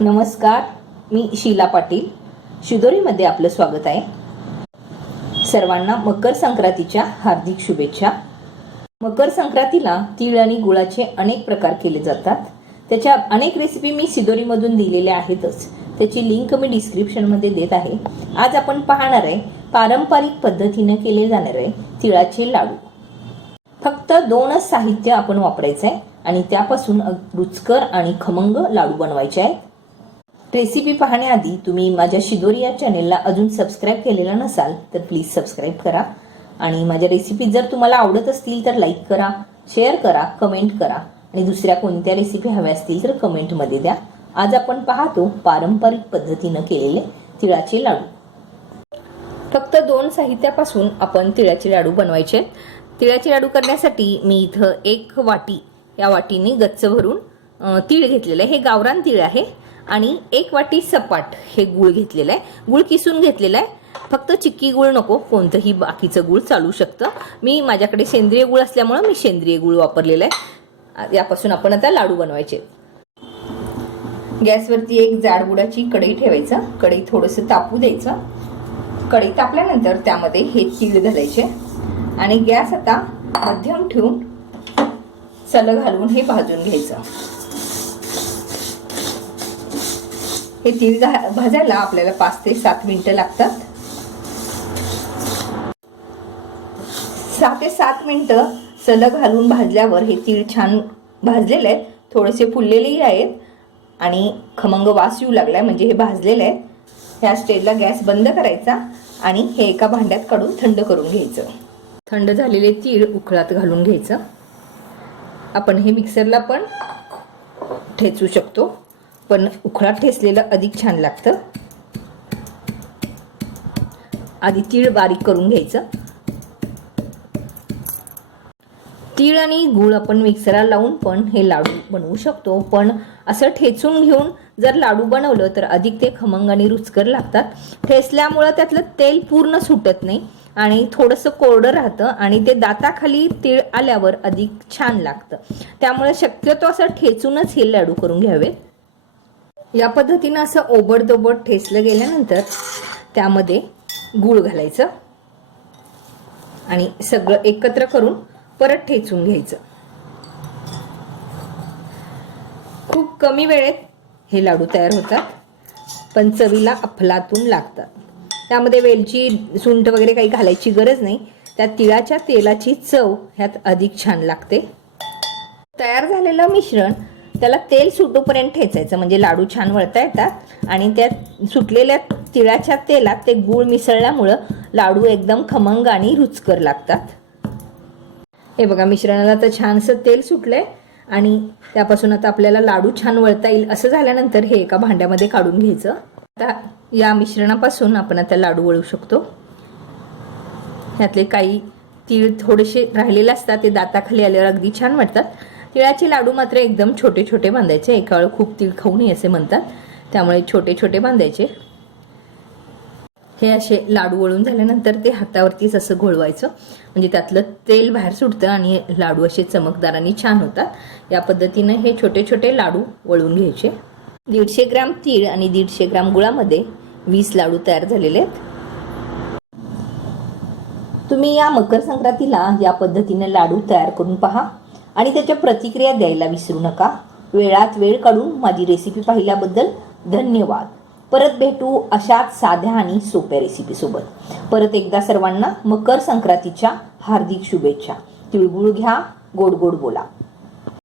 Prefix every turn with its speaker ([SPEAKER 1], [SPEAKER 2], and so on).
[SPEAKER 1] नमस्कार मी शीला पाटील. शिदोरीमध्ये आपलं स्वागत आहे. सर्वांना मकर संक्रांतीच्या हार्दिक शुभेच्छा. मकर संक्रांतीला तीळ आणि गुळाचे अनेक प्रकार केले जातात. त्याच्या अनेक रेसिपी मी सिदोरीमधून दिलेल्या आहेतच. त्याची लिंक मी डिस्क्रिप्शनमध्ये देत आहे. आज आपण पाहणार आहे पारंपरिक पद्धतीने केले जाणारे तिळाचे लाडू. फक्त दोनच साहित्य आपण वापरायचं आहे आणि त्यापासून रुचकर आणि खमंग लाडू बनवायचे आहेत. रेसिपी पाहण्याआधी तुम्ही माझ्या शिदोरी या चॅनेलला अजून सबस्क्राईब केलेलं नसाल तर प्लीज सबस्क्राईब करा. आणि माझ्या रेसिपी जर तुम्हाला आवडत असतील तर लाईक करा शेअर करा कमेंट करा. आणि दुसऱ्या कोणत्या रेसिपी हव्या असतील तर कमेंटमध्ये द्या. आज आपण पाहतो पारंपरिक पद्धतीनं केलेले तिळाचे लाडू. फक्त दोन साहित्यापासून आपण तिळाचे लाडू बनवायचे तिळाचे लाडू करण्यासाठी मी इथं एक वाटी या वाटीने गच्च भरून तीळ घेतलेलं आहे. हे गावरान तीळ आहे. आणि एक वाटी सपाट हे गुळ घेतलेलं आहे. गुळ किसून घेतलेलं आहे. फक्त चिक्की गुळ नको कोणतंही बाकीचं गुळ चालू शकतं. मी माझ्याकडे सेंद्रिय गुळ असल्यामुळं मी सेंद्रिय गुळ वापरलेलं आहे. यापासून आपण आता लाडू बनवायचे. गॅसवरती एक जाड गुडाची कढई ठेवायचं. कढई थोडंसं तापू द्यायचं. कढई तापल्यानंतर त्यामध्ये हे तीळ घालायचे. आणि गॅस आता मध्यम ठेवून सलं घालून हे भाजून घ्यायचं. हे तीळ भाजायला आपल्याला पाच ते सात मिनटं लागतात. सहा ते सात मिनटं सलग घालून भाजल्यावर हे तीळ छान भाजलेले आहेत. थोडेसे फुललेलेही आहेत आणि खमंग वास येऊ लागलाय म्हणजे हे भाजलेले आहेत. ह्या स्टेजला गॅस बंद करायचा आणि हे एका भांड्यात काढून थंड करून घ्यायचं. थंड झालेले तीळ उखळात घालून घ्यायचं. आपण हे मिक्सरला पण ठेचू शकतो. पण उखळात ठेसलेलं अधिक छान लागतं. आधी तीळ बारीक करून घ्यायचं. तीळ आणि गूळ आपण मिक्सरला लावून पण हे लाडू बनवू शकतो. पण असं ठेचून घेऊन जर लाडू बनवलं तर अधिक ते खमंग आणि रुचकर लागतात. ठेचल्यामुळं त्यातलं तेल पूर्ण सुटत नाही आणि थोडंसं कोरडं राहतं आणि ते दाताखाली तीळ आल्यावर अधिक छान लागतं. त्यामुळे शक्यतो असं ठेचूनच हे लाडू करून घ्यावेत या पद्धतीनं असं ओबडदोबड ठेचलं गेल्यानंतर त्यामध्ये गूळ घालायचं आणि सगळं एकत्र करून परत ठेचून घ्यायचं. खूप कमी वेळेत हे लाडू तयार होतात पण चवीला अफलातून लागतात. त्यामध्ये वेलची सुंठ वगैरे काही घालायची गरज नाही. त्या तिळाच्या तेलाची चव ह्यात अधिक छान लागते. तयार झालेलं मिश्रण त्याला तेल सुटूपर्यंत ठेचायचं म्हणजे लाडू छान वळता येतात. आणि त्या सुटलेल्या तिळाच्या तेलात ते गूळ मिसळल्यामुळं लाडू एकदम खमंग आणि रुचकर लागतात. हे बघा मिश्रणाला तर छानसं तेल सुटलंय आणि त्यापासून आता आपल्याला लाडू छान वळता येईल असं झाल्यानंतर हे एका भांड्यामध्ये काढून घ्यायचं. आता या मिश्रणापासून आपण आता लाडू वळू शकतो. ह्यातले काही तीळ थोडेसे राहिलेले असतात ते दाताखाली आल्यावर अगदी छान वाटतात तिळाचे लाडू मात्र एकदम छोटे छोटे बांधायचे. एका वेळ खूप तीळ खाऊ नये असे म्हणतात. त्यामुळे छोटे छोटे बांधायचे. हे असे लाडू वळून झाल्यानंतर ते हातावरतीच असं घोळवायचं. म्हणजे त्यातलं तेल बाहेर सुटतं आणि लाडू असे चमकदार आणि छान होतात. या पद्धतीनं हे छोटे छोटे लाडू वळून घ्यायचे. दीडशे ग्राम तीळ आणि दीडशे ग्राम गुळामध्ये वीस लाडू तयार झालेले आहेत. तुम्ही या मकर संक्रांतीला या पद्धतीने लाडू तयार करून पहा. आणि त्याच्या प्रतिक्रिया द्यायला विसरू नका. वेळात वेळ काढून माझी रेसिपी पाहिल्याबद्दल धन्यवाद. परत भेटू अशाच साध्या आणि सोप्या रेसिपीसोबत परत एकदा सर्वांना मकर संक्रांतीच्या हार्दिक शुभेच्छा. तिळगुळ घ्या गोड गोड बोला.